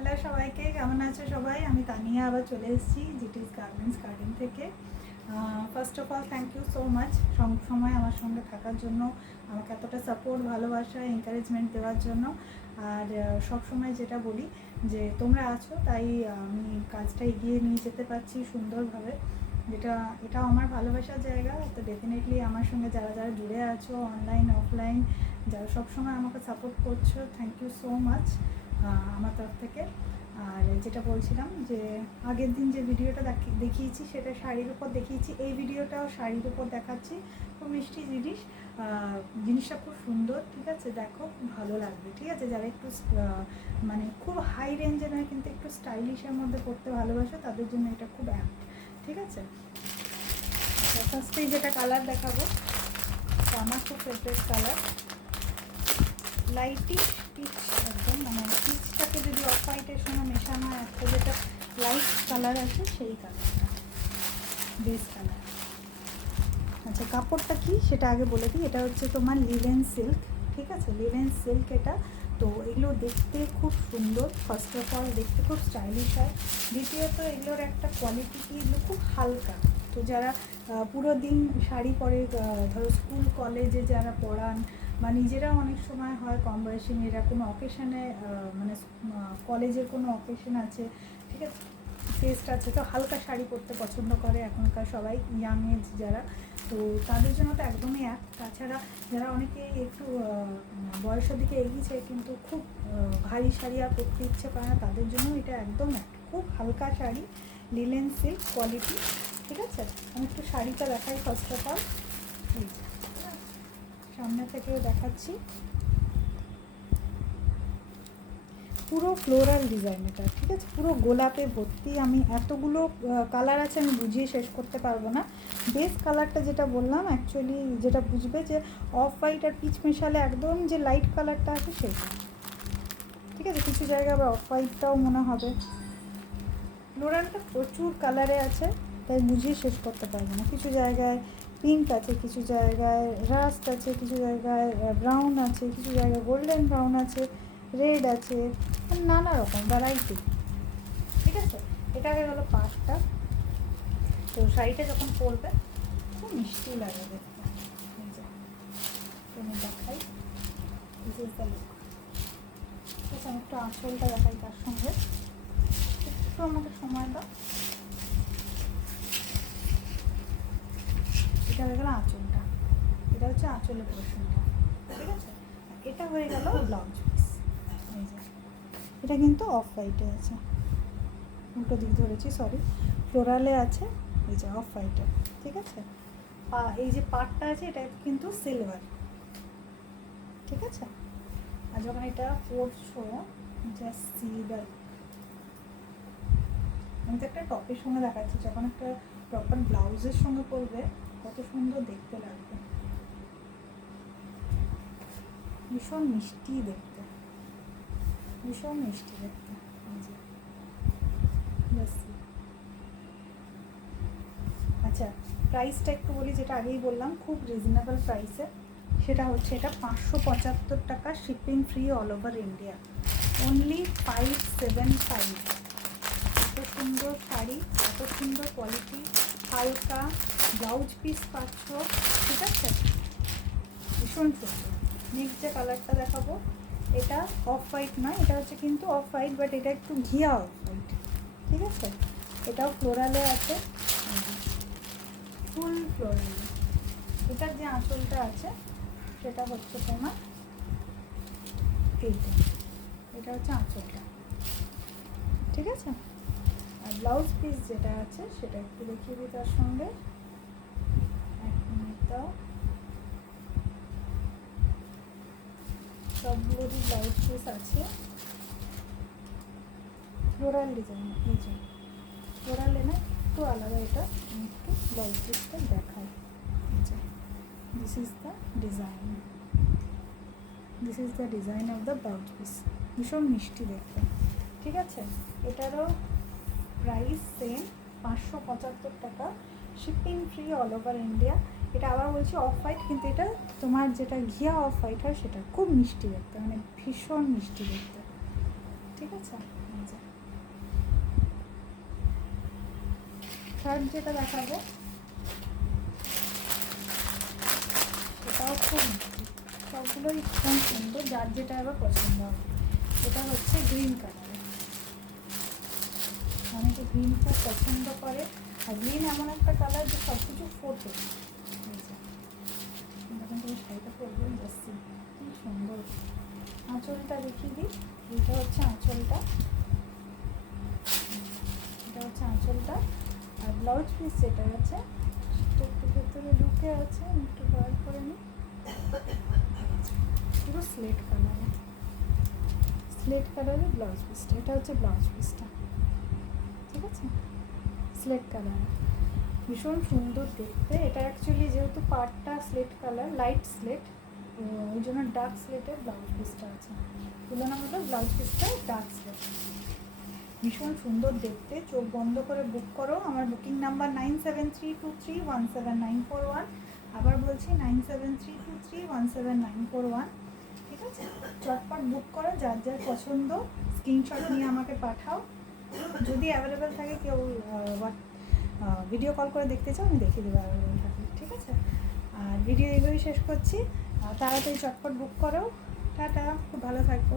Hello সবাইকে, কেমন আছো সবাই? আমি তানিয়া আবার চলে এসেছি জিটিস গার্মেন্টস গার্ডেন থেকে। First of all thank you so much সময় আমার সঙ্গে থাকার জন্য, আমাকে এতটা সাপোর্ট, ভালোবাসা, এনকারেজমেন্ট দেওয়ার জন্য। আর সব সময় যেটা বলি যে তোমরা আছো তাই আমি কাজটা এগিয়ে নিয়ে যেতে পারছি সুন্দরভাবে, এটাও আমার ভালোবাসার জায়গা। তো ডেফিনেটলি আমার সঙ্গে যারা যারা জুড়ে আছো, অনলাইন অফলাইন, যারা সবসময় আমাকে সাপোর্ট করছো, থ্যাংক ইউ সো মাচ আমার তরফ থেকে। আর যেটা বলছিলাম যে আগের দিন যে ভিডিওটা দেখিয়েছি সেটা শাড়ির উপর দেখিয়েছি, এই ভিডিওটাও শাড়ির উপর দেখাচ্ছি। খুব মিষ্টি জিনিসটা খুব সুন্দর, ঠিক আছে? দেখো, খুব ভালো লাগবে, ঠিক আছে? যারা একটু মানে খুব হাই রেঞ্জে নয় কিন্তু একটু স্টাইলিশের মধ্যে পড়তে ভালোবাসে তাদের জন্য এটা খুব অ্যাপ্ট, ঠিক আছে? ফার্স্টেই যেটা কালার দেখাবো, তো আমার খুব ফেভারিট কালার, লাইটিশ পিচ, একদম মানে পিচটাকে যদি অফ হোয়াইটের সঙ্গে মেশানো হয় একটা যেটা লাইট কালার আছে সেই কালারটা, বেস কালার। আচ্ছা, কাপড়টা কি সেটা আগে বলে দিই। এটা হচ্ছে তোমার লিনেন সিল্ক, ঠিক আছে? লিনেন সিল্ক এটা। তো এগুলো দেখতে খুব সুন্দর, ফার্স্ট অফ অল দেখতে খুব স্টাইলিশ হয়। দ্বিতীয়ত এগুলোর একটা কোয়ালিটি কি, এগুলো খুব হালকা। তো যারা পুরো দিন শাড়ি পরে, ধরো স্কুল কলেজে যারা পড়ান বা নিজেরা অনেক সময় হয় কম বয়সী মেয়েরা কোনো অকেশানে, মানে কলেজের কোনো অকেশন আছে, ঠিক আছে, ফেস্ট আছে, তো হালকা শাড়ি পরতে পছন্দ করে এখনকার সবাই, ইয়াং এজ যারা, তো তাদের জন্য তো একদমই এক। তাছাড়া যারা অনেকে একটু বয়সের দিকে এগিয়েছে কিন্তু খুব ভারী শাড়ি আর পরতে ইচ্ছে করে না, তাদের জন্য এটা একদম এক। খুব হালকা শাড়ি, লিনেন সিল্ক কোয়ালিটি, ঠিক আছে? আমি একটু শাড়িটা দেখাই ফার্স্ট অফ অল। এই যে সামনে থেকেও দেখাচ্ছি, পুরো ফ্লোরাল ডিজাইন এটা, ঠিক আছে? পুরো গোলাপে ভর্তি। আমি এতগুলো কালার আছে, আমি বুঝিয়ে শেষ করতে পারবো না। বেস কালারটা যেটা বললাম, অ্যাকচুয়ালি যেটা বুঝবে যে অফ হোয়াইট আর পিচ মেশালে একদম যে লাইট কালারটা আছে সেটা, ঠিক আছে? কিছু জায়গায় আবার অফ হোয়াইটটাও মনে হবে। ফ্লোরালটা প্রচুর কালারে আছে, তাই বুঝিয়ে শেষ করতে পারবো না। কিছু জায়গায় পিঙ্ক আছে, কিছু জায়গায় রাস্ট আছে, কিছু জায়গায় ব্রাউন আছে, কিছু জায়গায় গোল্ডেন ব্রাউন আছে, রেড আছে, নানা রকম ভ্যারাইটি, ঠিক আছে? এটা হয়ে গেলো পাঁচটা। তো শাড়িটা যখন পরবে খুব মিষ্টি লাগে দেখতে। তুমি দেখাই, দিস ইজ দ্য লুক। ঠিক আছে, আমি একটু আঁচলটা দেখাই তার সঙ্গে, একটু আমাকে সময় দাও। এটা হয়ে গেল আঁচলটা, এটা হচ্ছে আঁচলের পোর্শনটা, ঠিক আছে? এটা হয়ে গেল ব্লাউজ পিস। এই যে এটা কিন্তু অফ হোয়াইটে আছে, উল্টো দিক ধরেছি, সরি, ফ্লোরালে আছে, এই যে অফ হোয়াইটে, ঠিক আছে? এই যে পার্টটা আছে এটা কিন্তু সিলভার, ঠিক আছে? আর যখন এটা পরছো, জাস্ট সি দ্য, আমি তো একটা টপের সঙ্গে দেখাচ্ছি, যখন একটা প্রপার ব্লাউজের সঙ্গে পরবে কত সুন্দর দেখতে লাগবে, ভীষণ মিষ্টি দেখতে, ভীষণ মিষ্টি দেখতে। আচ্ছা, প্রাইসটা একটু বলি, যেটা আগেই বললাম খুব রিজনেবল প্রাইসে। সেটা হচ্ছে এটা 575 টাকা, shipping free all over India, only 575। এত সুন্দর শাড়ি, এত সুন্দর কোয়ালিটি, হালকা ব্লাউজ পিস পাচ্ছ, ঠিক আছে? ভীষণ সুন্দর। নেক্সট যে কালারটা দেখাবো, এটা অফ হোয়াইট নয়, এটা হচ্ছে কিন্তু অফ হোয়াইট, বাট এটা একটু ঘিয়া অফ হোয়াইট, ঠিক আছে? এটাও ফ্লোরালে আছে, ফুল ফ্লোরালে। এটার যে আঁচলটা আছে সেটা হচ্ছে তোমার এইটা, এটা হচ্ছে আঁচলটা, ঠিক আছে? আর ব্লাউজ পিস যেটা আছে সেটা একটু দেখিয়ে দিই তার সঙ্গে, এক মিনিট দাও। সবগুলোরই ব্লাউজ পিস আছে ফ্লোরাল ডিজাইন, এই যে ফ্লোরালে না, একটু আলাদা। এটা আমি একটু ব্লাউজ পিসটা দেখাই, this is the design, this is the design of the blouse piece, ভীষণ মিষ্টি দেখতে, ঠিক আছে? এটারও প্রাইস সেম, 575 টাকা, shipping free all over India. এটা আবার বলছি অফ হোয়াইট, কিন্তু এটা তোমার যেটা ঘিয়া অফ হোয়াইট হয় সেটা খুব মিষ্টি দেখতে, মানে ভীষণ মিষ্টি দেখতে, ঠিক আছে। থার্ড যেটা দেখাবো সেটাও খুব সবগুলোই খুব সুন্দর, যার যেটা এবার পছন্দ হবে। এটা হচ্ছে গ্রিন কালারের, অনেকে গ্রিন খুব পছন্দ করে, আর গ্রিন এমন একটা কালার যে সব কিছু ফোটে। শাড়িটা পরবেন দেখছি কি সুন্দর। আঁচলটা দেখিয়ে দিই, এটা হচ্ছে আঁচলটা, এটা হচ্ছে আঁচলটা। আর ব্লাউজ পিস যেটা আছে সেটা একটু ভেতরে ঢুকে আছে, একটু বার করে নিই। পুরো স্লেট কালারের, স্লেট কালারের ব্লাউজ পিসটা, এটা হচ্ছে ব্লাউজ পিসটা, ঠিক আছে। স্লেট কালারের ভীষণ সুন্দর দেখতে। এটা অ্যাকচুয়ালি যেহেতু পাড়টা স্লেট কালার, লাইট স্লেট, ওই জন্য ডার্ক স্লেটের ব্লাউজ পিসটা আছে, তুলনামূলক ব্লাউজ পিসটা ডার্ক স্লেট। ভীষণ সুন্দর দেখতে। চোখ বন্ধ করে বুক করো। আমার বুকিং নাম্বার 9732317941। আবার বলছি 9732317941, ঠিক আছে। চটপট বুক করো, যার যার পছন্দ স্ক্রিনশট নিয়ে আমাকে পাঠাও। যদি অ্যাভেলেবেল থাকে, কেউ ভিডিও কল করে দেখতে চাও, আমি দেখিয়ে দেবো অ্যাভেলেবেল থাকে, ঠিক আছে। আর ভিডিও এগুলোই শেষ করছি, তাড়াতাড়ি চটপট বুক করো। টাটা, খুব ভালো থাকবো।